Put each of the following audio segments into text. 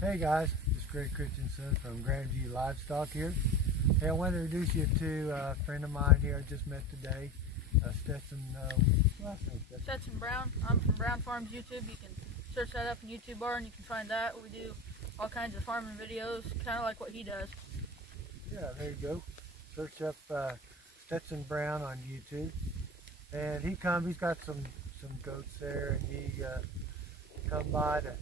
Hey guys, this is Greg Christensen from Grandview Livestock here. Hey, I want to introduce you to a friend of mine here I just met today, Stetson. Last name Stetson. Stetson Brown. I'm from Brown Farms YouTube. You can search that up in YouTube bar and you can find that. We do all kinds of farming videos, kind of like what he does. Yeah, there you go. Search up Stetson Brown on YouTube, and he's got some goats there, and he come by to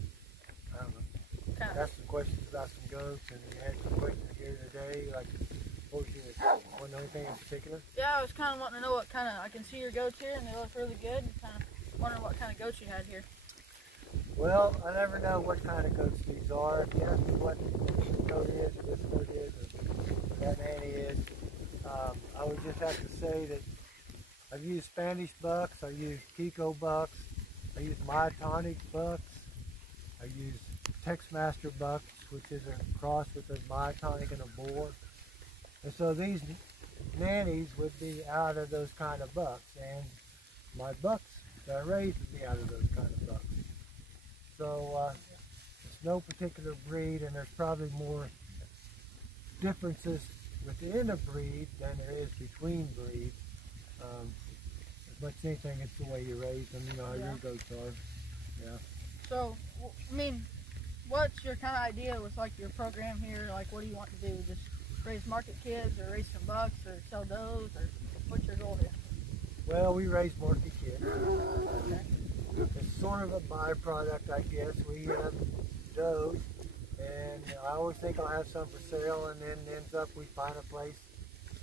ask some questions about some goats, and he had some questions here today, like what was your, want to know anything in particular? Yeah, I was kind of wanting to know what kind of, I can see your goats here and they look really good, and kind of wondering what kind of goats you had here. Well, I never know what kind of goats these are. If you ask me what this goat is, or this goat is, or that nanny is, I would just have to say that I've used Spanish bucks, I use Kiko bucks, I use Myotonic bucks, I use Texmaster bucks, which is a cross with a Myotonic and a boar. And so these nannies would be out of those kind of bucks, and my bucks that I raised would be out of those kind of bucks. So it's no particular breed, and there's probably more differences within a breed than there is between breeds. As much as anything, it's the way you raise them, you know how your goats are. Yeah. So, I mean, what's your kind of idea with like your program here? Like, what do you want to do? Just raise market kids, or raise some bucks, or sell does, or what's your goal here? Well, we raise market kids. Okay. It's sort of a byproduct, I guess. We have does, and I always think I'll have some for sale, and then ends up we find a place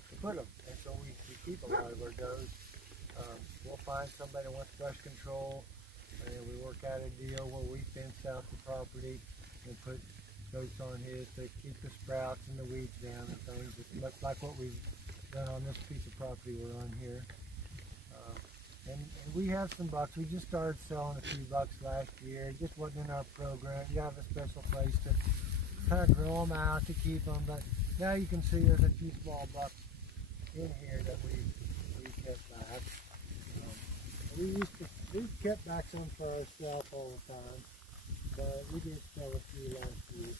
to put them, and so we keep a lot of our does. We'll find somebody that wants brush control, and we work out a deal where we fence out the property and put goats on his to keep the sprouts and the weeds down and things. It's much like what we've done on this piece of property we're on here. And we have some bucks. We just started selling a few bucks last year. It just wasn't in our program. You have a special place to kind of grow them out to keep them. But now you can see there's a few small bucks in here that we kept back. We kept back some for ourselves all the time, but we did sell a few last year,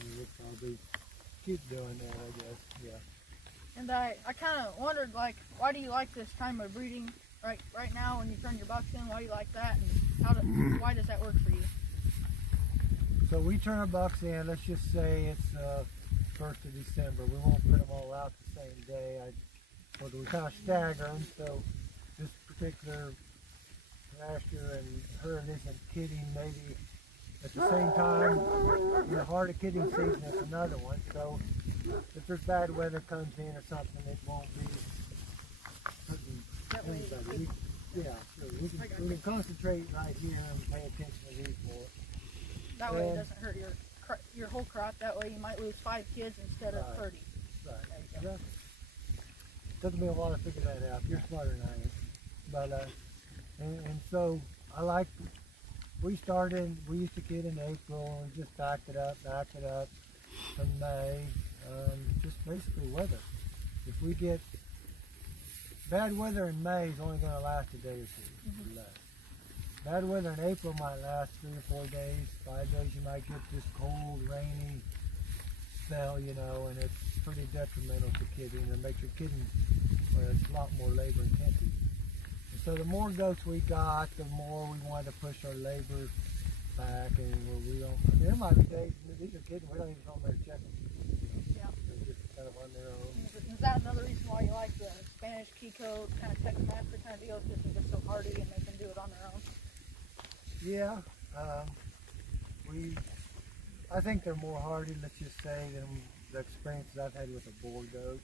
and we'll probably keep doing that, I guess. Yeah. And I kind of wondered, like, why do you like this time of breeding right now when you turn your bucks in? Why do you like that, and why does that work for you? So we turn our bucks in, let's just say it's 1st of December. We won't put them all out the same day. We kind of stagger them, so this particular pasture and herd isn't kidding maybe at the same time. In the heart of kidding season, it's another one. So if there's bad weather comes in or something, it won't be hurting anybody. We can concentrate right here and pay attention to these more. That way it doesn't hurt your whole crop. That way you might lose 5 kids instead of 30. Right. Exactly. Took me a while to figure that out. You're smarter than I am. But and so we used to kid in April, and we just backed it up to May. Just basically weather. If we get bad weather in May, is only going to last a day or two. Bad weather in April might last 3 or 4 days, 5 days. You might get this cold, rainy spell, you know, and it's pretty detrimental to kidding. It makes your kidding, well, it's a lot more labor intensive. And so the more goats we got, the more we wanted to push our labor back, and we don't. I mean, there might be days these are kidding. We don't even come there to check them. Yeah. They're just kind of on their own. Is that another reason why you like the Spanish Kiko kind of Texmaster kind of deal? Because they're just so hardy and they can do it on their own? Yeah. I think they're more hardy, let's just say, than the experiences I've had with a boar goat.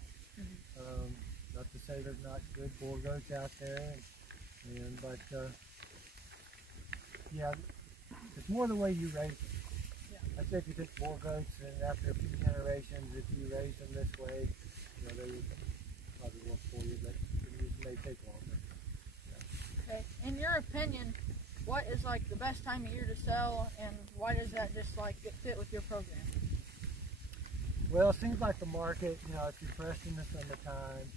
Not to say there's not good boar goats out there, but yeah, it's more the way you raise them. Yeah. I say if you take boar goats, and after a few generations, if you raise them this way, you know, they would probably work for you, but it may take longer. Yeah. Okay. In your opinion, what is like the best time of year to sell, and why does that just like fit with your program? Well, it seems like the market, you know, if you're pressed in the summertime,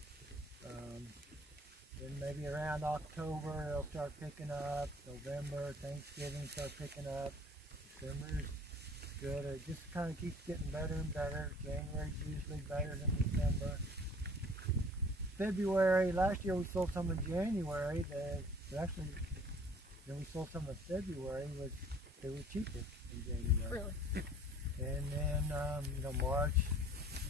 then maybe around October it'll start picking up. November, Thanksgiving start picking up. December good. It just kind of keeps getting better and better. January's usually better than December. February, last year we sold some in January. Actually, then we sold some in February. They were cheaper in January. Really? And then, March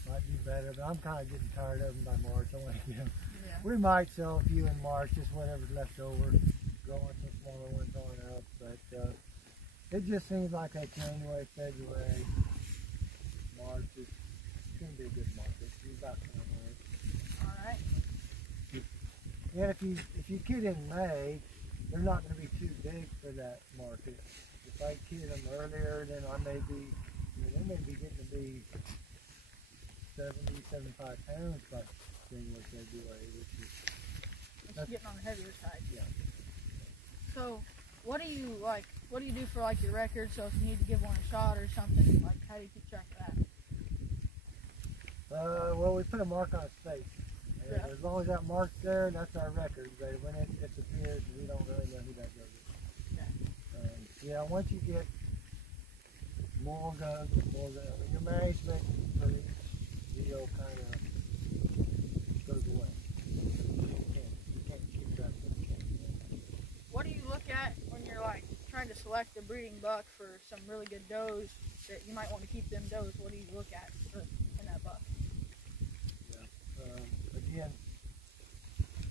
might be better, but I'm kind of getting tired of them by March. I want to get them. Yeah. We might sell a few in March, just whatever's left over, growing some smaller ones on up. But it just seems like that January, February, March is going to be a good market. You're about to All right. And if you kid in May, they're not going to be too big for that market. If I kid them earlier, then they may be getting to be 70, 75 pounds by January, February, which is It's getting on the heavier side. yeah. So, what do you like? What do you do for like your record? So if you need to give one a shot or something, like how do you keep track of that? Well, we put a mark on its face. And Yeah. as long as that mark's there, that's our record. But when it disappears, we don't really know who that goes is. Yeah. Once you get more goats, your management for each deal kind of goes away. You can't keep track of it. What do you look at when you're like trying to select a breeding buck for some really good does that you might want to keep them does? What do you look at in that buck? Again,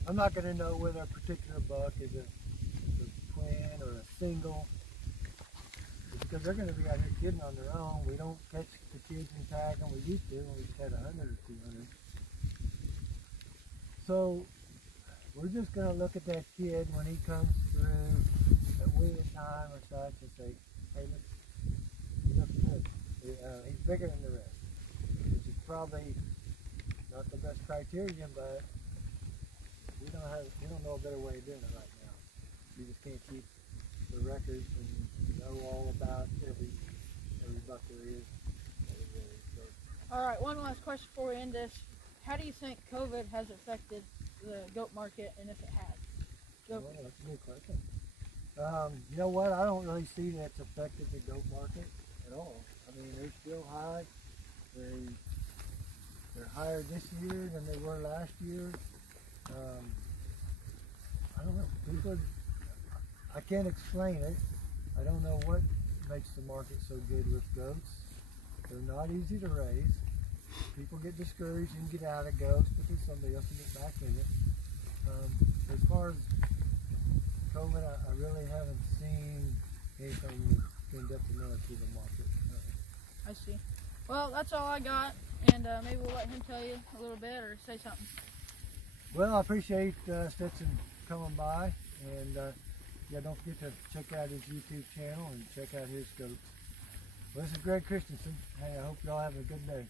I'm not going to know whether a particular buck is a twin or a single, because they're going to be out here kidding on their own. We don't catch the kids and tag them. We used to when we had 100 or 200. So we're just going to look at that kid when he comes through at weaning time or such and say, hey, look, he looks good. He's bigger than the rest, which is probably not the best criteria, but we don't know a better way of doing it right now. You just can't keep the records and know all about every buck there is. All right, one last question before we end this. How do you think COVID has affected the goat market, and if it has? Well, that's a good question. You know what? I don't really see that it's affected the goat market at all. I mean, they're still high. They're higher this year than they were last year. I don't know. I can't explain it. I don't know what makes the market so good with goats. They're not easy to raise. People get discouraged and get out of goats, but there's somebody else to get back in it. As far as COVID, I really haven't seen anything that's been detrimental to the market. I see. Well, that's all I got, and maybe we'll let him tell you a little bit or say something. Well, I appreciate Stetson coming by, and don't forget to check out his YouTube channel and check out his goats. Well, this is Greg Christensen. Hey, I hope y'all have a good day.